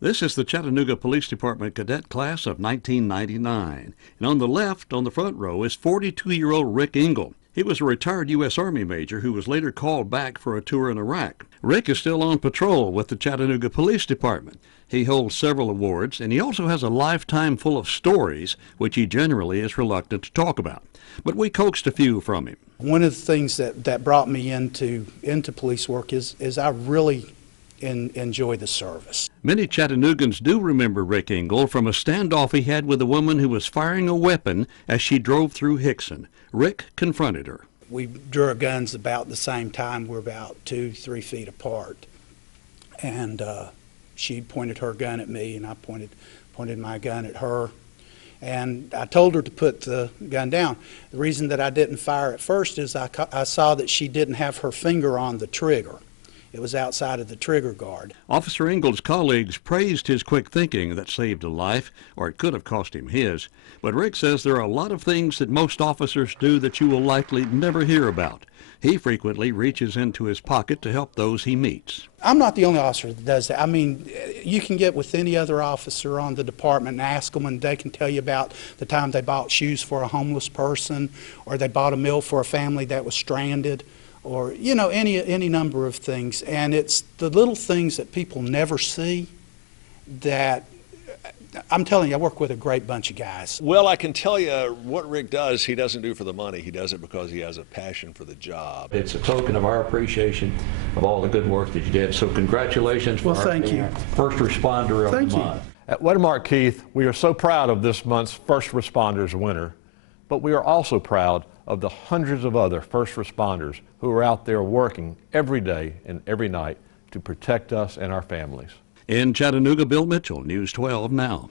This is the Chattanooga Police Department cadet class of 1999. And on the left, on the front row, is 42-year-old Rick Engle. He was a retired U.S. Army major who was later called back for a tour in Iraq. Rick is still on patrol with the Chattanooga Police Department. He holds several awards, and he also has a lifetime full of stories, which he generally is reluctant to talk about. But we coaxed a few from him. One of the things that brought me into police work is I really enjoy the service. Many Chattanoogans do remember Rick Engle from a standoff he had with a woman who was firing a weapon as she drove through Hickson. Rick confronted her. We drew our guns about the same time. We're about 2-3 feet apart. And she pointed her gun at me, and I pointed my gun at her. And I told her to put the gun down. The reason that I didn't fire at first is I saw that she didn't have her finger on the trigger. It was outside of the trigger guard. Officer Engle's colleagues praised his quick thinking that saved a life, or it could have cost him his. But Rick says there are a lot of things that most officers do that you will likely never hear about. He frequently reaches into his pocket to help those he meets. I'm not the only officer that does that. I mean, you can get with any other officer on the department and ask them, and they can tell you about the time they bought shoes for a homeless person, or they bought a meal for a family that was stranded, or, you know, any number of things. And it's the little things that people never see that, I'm telling you, I work with a great bunch of guys. Well, I can tell you what Rick does, he doesn't do for the money. He does it because he has a passion for the job. It's a token of our appreciation of all the good work that you did. So congratulations for thank you. First Responder of the Month. At Wedmark Keith, we are so proud of this month's First Responders winner, but we are also proud of the hundreds of other first responders who are out there working every day and every night to protect us and our families. In Chattanooga, Bill Mitchell, News 12 Now.